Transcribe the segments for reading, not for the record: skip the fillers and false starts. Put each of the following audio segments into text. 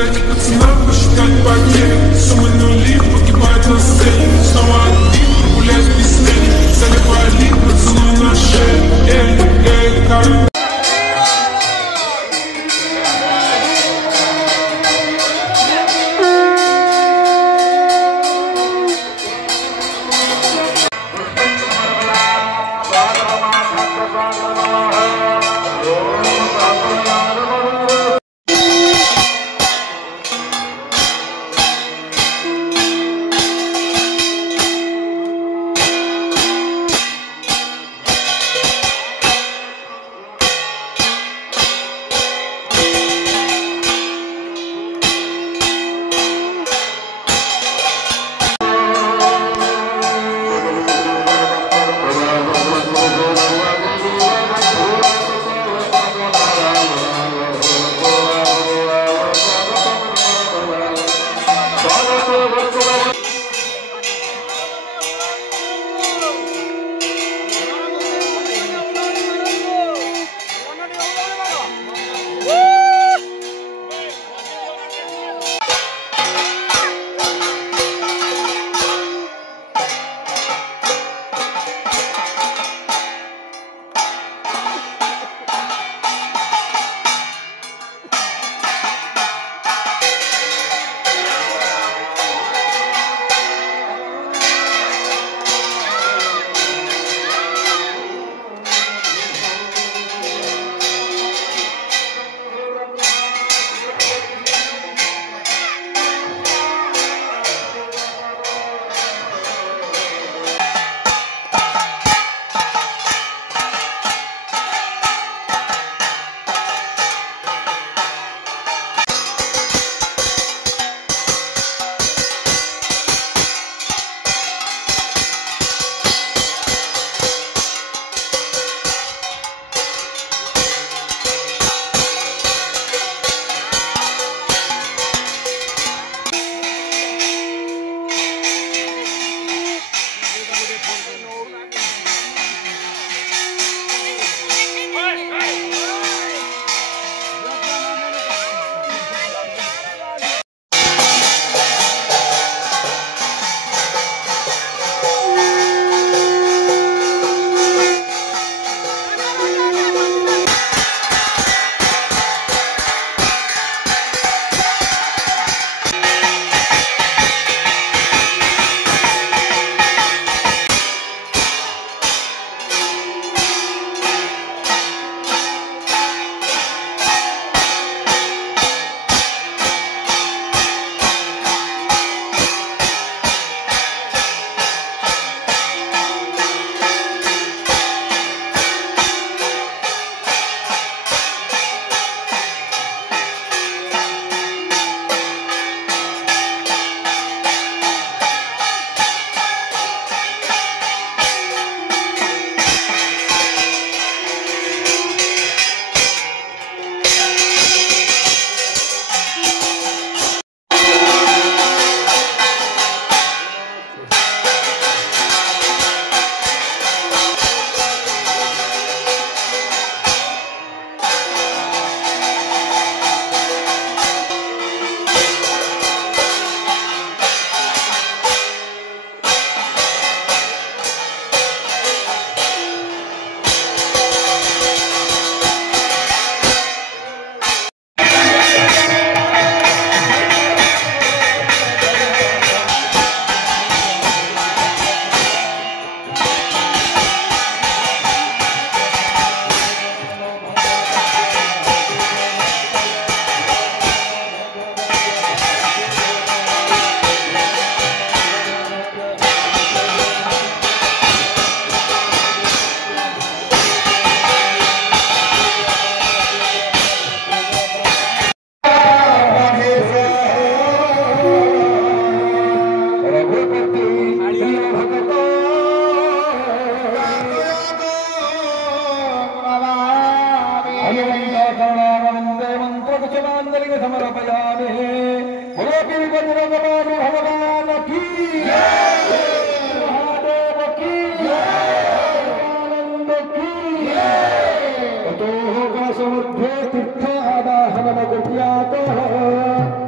Дайте пацанам посчитать потери. Суммы нули погибают на сцене. Снова один, гулять без цели. Заливали поцелуй на шее.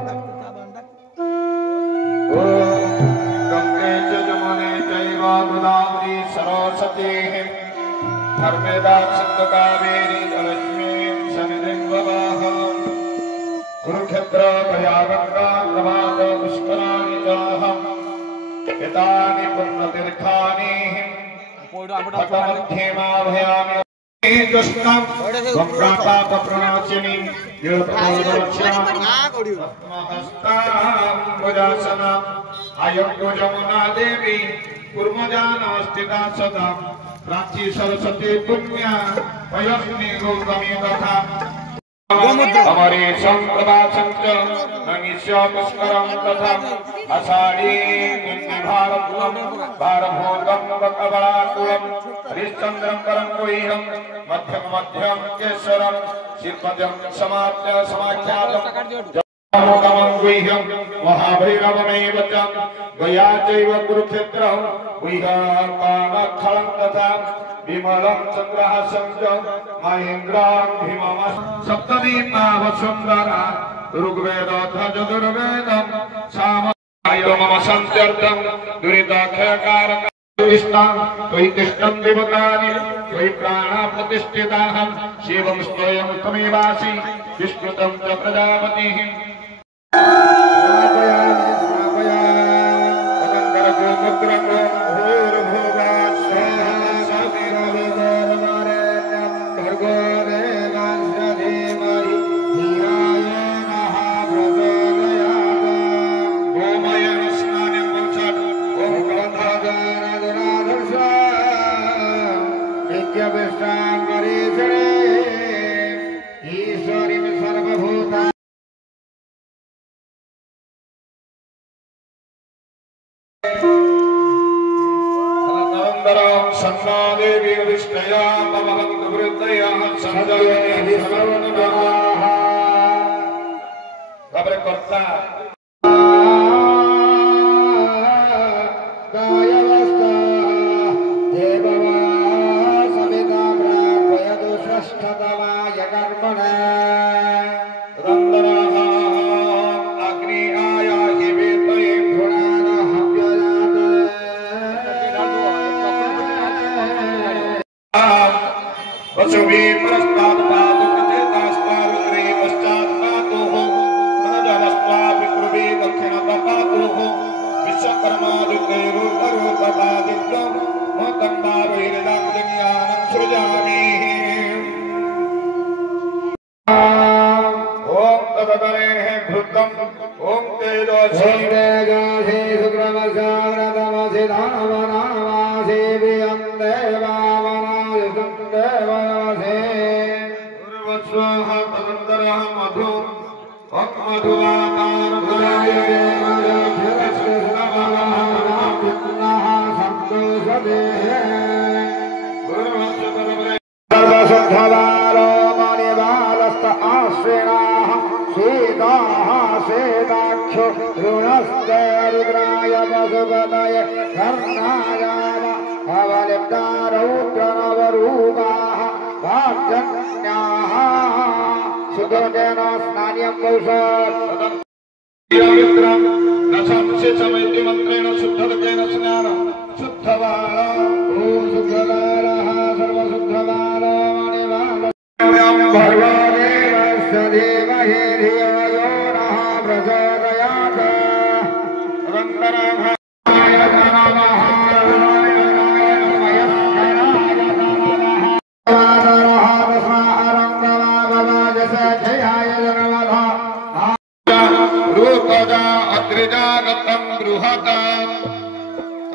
Как नर्मदा सिंधु कावेरी जलस्मिन् सन्निधिं ववाहम् कुरुक्षेत्र प्रयागंगा प्रभात पुष्कराणि चाहम् एतानि पुण्यतीर्थानि पठमध्येमाभयामि कृष्णं वक्रपापप्रणाशिनी नीलप्रभुजासनम् अयं जमुना देवी कुर्मजानवस्थिता सदा प्राची सरस्वती पुण्या वयस्नि गौतमी तथा अमरेशं प्रभासं च नमिष्य पुष्करं तथा आषाढी भारतुलं भारभूतं वकबलाकुलं हरिश्चन्द्रं परं गुह्यं मध्यं मध्यं केशरं शिल्पजं समाप्य समाख्यातं मोदमं गुह्यं महाभैरवमेव च गया चैव कुरुक्षेत्रं गुह्यकामखलं तथा विमलं चन्द्रहासं च महेन्द्रं भीमं सप्तदीपावसुन्दरा ऋग्वेदोऽथ यजुर्वेदं सामवेदं मम सन्त्यर्थं दुरिताक्षयकारकं त्वयि तिष्ठं देवतानि त्वयि प्राणाः प्रतिष्ठिताः शिवं स्वयं त्वमेवासि विष्णुतं च प्रजापतिः देवी विष्णया भवन्तु वृद्धया संजयने सर्वनमः खबर करता गायवस्ता देववा सविता प्रापयतु श्रेष्ठतमाय कर्मणे रन्दरः अग्नि आयाहि वेतये घृणानः वसुभी परस्तात् पादुक चेतास्तारुग्रे पश्चात् पातुः मनजवस्त्वा पितृभि दक्षिणतः पातुः विश्वकर्मादित्यैरुर्धरूपपादित्यं मोतं भावैर्दाग्निज्ञानं सृजामि ॐ तदतरेः भृतं ॐ तेजोषि सुक्रमसाव्रतमसि धानवनावासि प्रियं देवावनाय देवसे पूर्वस्वाहा तदन्तरः मधु मधुवाकारभयाय देवराक्षसस्तवः सन्तोषदेहे सर्वशुद्धबालो मणिबालस्त आश्रिणाः सीताः सीताक्षो ऋणस्ते रुद्राय पशुपतये कर्णायाम अवलिप्तारौद्रनवरूपाः वाग्जन्याः सुदोषेण स्नान्यं कौशलं पवित्रं न संशयमिति मन्त्रेण शुद्धकेन स्नानं शुद्धबाला ॐ शुद्धबालः सर्वशुद्धबालो मणिबालः भर्गदेवस्य धीमहि धियो यो नः प्रचोदयात्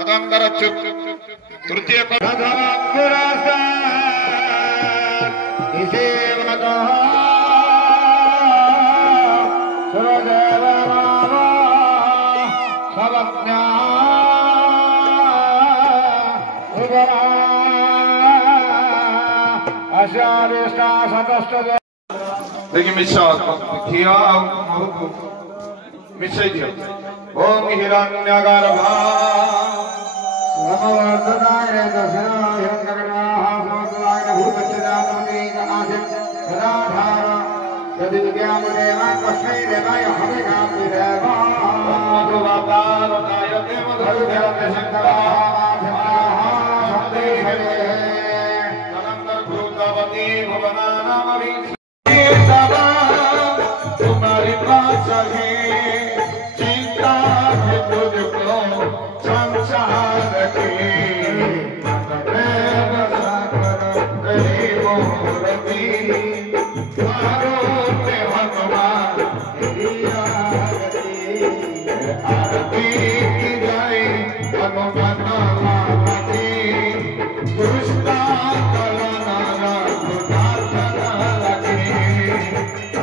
अनन्तरं तृतीय देखिए मिश्र दिया ओम हिरण्यगर्भा नमवर्तनाय दशनाय हिरण्यगर्भाः समस्तवाय भूतच्चदातमनेकनाशिं सदाधार यदिव्यामदेवा कस्मै देवाय हविषामिदेवा मधुवातारताय देवधरुभ्यः शङ्कराः शब्देशे तुम्हारी पास है चिंता है तुझको संसार की भगवान आरती की जाए हनुमान कृष्णा कलनारा लगे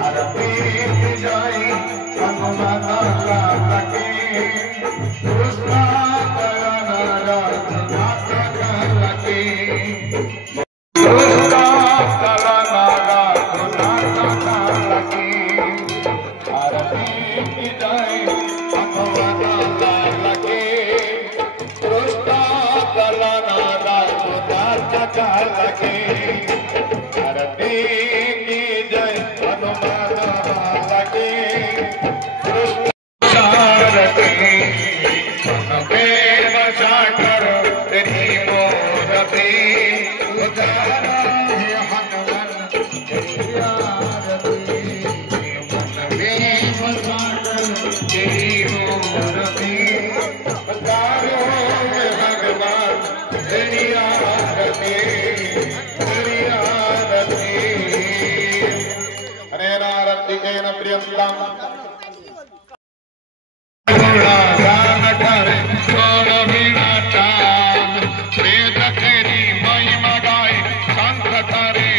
आरती की जाए हनुमान लगे कृष्णा कलनारा लगे कृष्णा कलनारा लगे आरती की जाए हनुमान लगे कृष्णा कलनारा लगे आरती की जय हनुमान लगे कृष्ण बचा कर तेरी मूर्ति उतारा है हनुमान तेरी आरती बचा कर तेरी मूर्ति उतारो है भगवान तेरी आरती हरेनारतिकेन प्रियंतम वेद तेरी महिमा गाए संत करे